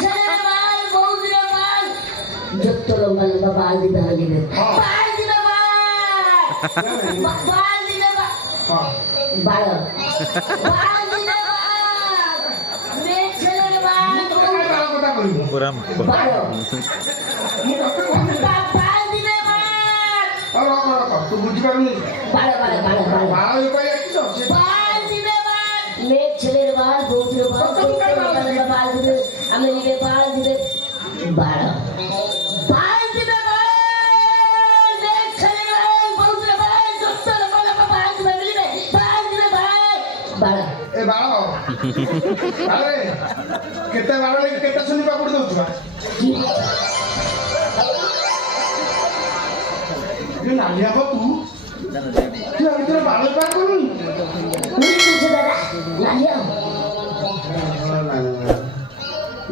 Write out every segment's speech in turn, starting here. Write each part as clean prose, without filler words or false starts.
ছেলের বাল বৌদির বাল যত লম্বা লম্বা বাল দিতে হবে বাল দিবে বাল দিবে বাল বাল দিবে মেয়ে ছেলের বাল পুরাম বাল বাল দিবে তুই বুঝতে পারবি বাল বাল বাল বাল বাড়া উপায় কি তো বাল দিবে বাল মেয়ে ছেলের বাল বৌদির বাল দিবে আমি দিবে বাল দিবে বাল বাল দিবে বাল মেয়ে ছেলের বাল বৌদির বাল যত লম্বা লম্বা বাল দিবে মিলবে বাল দিবে বাল বাল এ বাড়া আরে কেতে বাড়া লাগি কেতে শুনি পা পড়ি দউছ ये नालिया को तू अभी तेरा बाल पार करूं नहीं पूछो दादा नालिया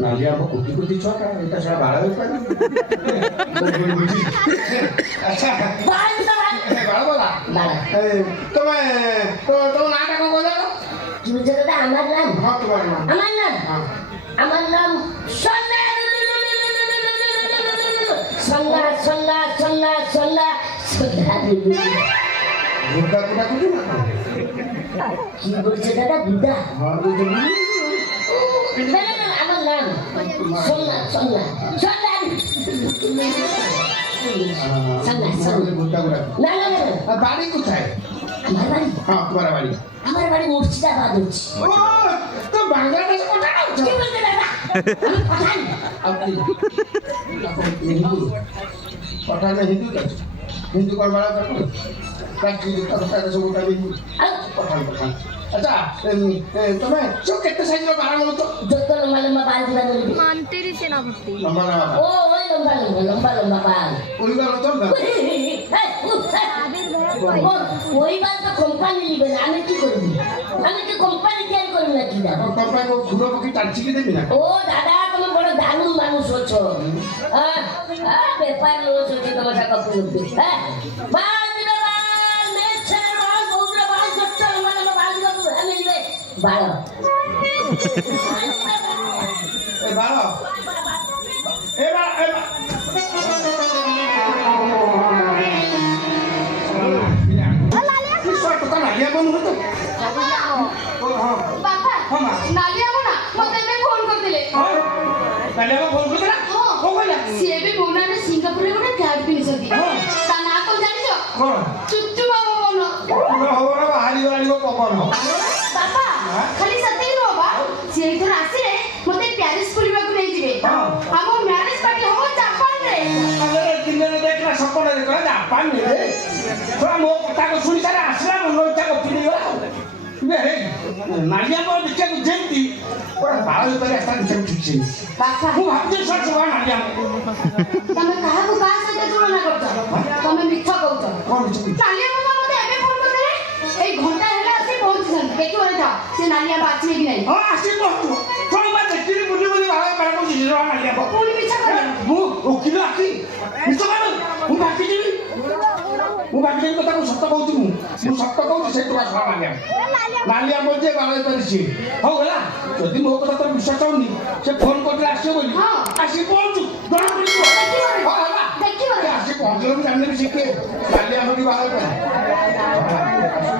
नालिया को कुटी कुटी छोटा इतना सारा बाल पार अच्छा बाल बाल बोला बाल तो नाटा को बोला पूछो दादा আমার নাম हाँ तुम्हारा नाम আমার নাম সন্না সন্না সন্না সন্না সন্না সন্না गुड्डा गुड्डा कुटी ना কি বলছে দাদা বুদা हाँ तो না আমার নাম সন্না সন্না সন্না সন্না সন্না गुड्डा गुड्डा না না না बाड़ी कुछ है আমার বাড়ি हाँ तुम्हारा बाड़ी আমার বাড়ি মুর্শিদাবাদ হচ্ছে ओ तो बांग्लादेश को ना কি বলছে দাদা আমি পাঠান अपनी हिंदू पठान हिंदू का हिंदू का बड़ा कर काटी का बता सब उठा भी पठान पठान अच्छा तुम्हें जो कितने साइज का बारह बोलो तो যত লম্বা লম্বা বাল দিবা বলবি মান্তেরই সেনাপতি नंबर ना ও ওই লম্বা লম্বা লম্বা লম্বা বাল कोई बात तो ना ওই বাল তো কোম্পানি নিবে না আমি কি করবি আমি কি কোম্পানি তৈরি করবি না কি দাদা और कंपनी को घुरो की टांची के देबी ना ও দাদা তুমি বড় দারুণ মানুষ হচ্ছো ব্যাপার লোক হচ্ছে তোমার টাকা পুরো হ্যাঁ বাল দিবে বাল মেয়ে ছেলের বাল বৌদির বাল যত লম্বা লম্বা বাল দিবে আমি নিবে বাল ए बारो ए बा नालिया बन हो तो हाँ ବାପା हाँ माँ ନାଲିଆ ମନା ମତେ ଏବେ ଫୋନ କରିଥିଲେ नालिया को फोन कर ହଁ हो गया ସିଏ ଏବେ ମୋ ନାଁରେ ସିଙ୍ଗାପୁରରେ ଗୋଟେ ଫ୍ଲାଟ୍ କିଣିଛନ୍ତି ତା ନାଁ କଣ ଜାଣିଛ कौन ଚୁଚୁ ବାବା ମନ तुम्हें हो ना हारी वाली को पकड़ हो ବାପା ଖାଲି ସେତିକି ନୁହଁ ବା ସିଏ ଏଥର ଆସିଲେ ମତେ ପ୍ୟାରିସ୍ ବୁଲିବାକୁ ନେଇଯିବେ ଆମ ମ୍ୟାରେଜ ପାର୍ଟି ହବ ଜାପାନରେ अरे किन्ने देखना सपने देखा जापान में थोड़ा मो कथा को सुनी सारा आसला मन इच्छा को फिरी गला हे नालिया को दिखे जेंती पूरा बाल पर ऐसा दिखे ठीक से ବାପା ମୁଁ ଭାବୁଛି ସତ ସୁବା ନାଲିଆ ତମେ କାହାକୁ କାହା ସହିତ ତୁଳନା କରୁଛ ତମେ ମିଛ କହୁଛ କଣ କିଛି ନାଲିଆ ମାମା ମତେ ଏବେ ଫୋନ କରିଥିଲେ ଏଇ ଘଣ୍ଟା ହେଲା ଆସି ପହଞ୍ଚିଛନ୍ତି ଦେଖିବ ଦେଖା ସେ ନାଲିଆ ବାଛିବେ କି ନାହିଁ ହଁ ଆସି ପହଞ୍ଚୁ କଣ ବା ଦେଖିଲି ବୁଲି ବୁଲି ବାଳ ପାର को जिरो नालिया को ପୁଣି ମିଛ କହିଲ ମୁଁ ଓକିଲ ଆକି ମିଛ କଣ ମୁଁ ବାକି ଯିବି ମୁଁ ବାକି ଯିବି କଥା ସତ କହୁଛି ମୁଁ ସତ କହୁଛି ସେ ଟଙ୍କା ସବା ନାଲିଆ नालिया बोलते बाळ परिची हो गला ଯଦି ମୋ କଥା ତୋର ବିଶ୍ୱାସ ହଉନି ସେ ଫୋନ କରିଲେ ଆସିବ ବୋଲି ହଁ। ଆସି ପହଞ୍ଚୁ ଜଣା ପଡ଼ିଯିବ ଦେଖିବ ହଁ ହେଲା ଦେଖିବ ଆସି ପହଞ୍ଚିଲେ ମୁଁ ଜାଣିନେବି ସେ କିଏ ନାଲିଆ ବୋଲି ବାଳ ପାଇଁ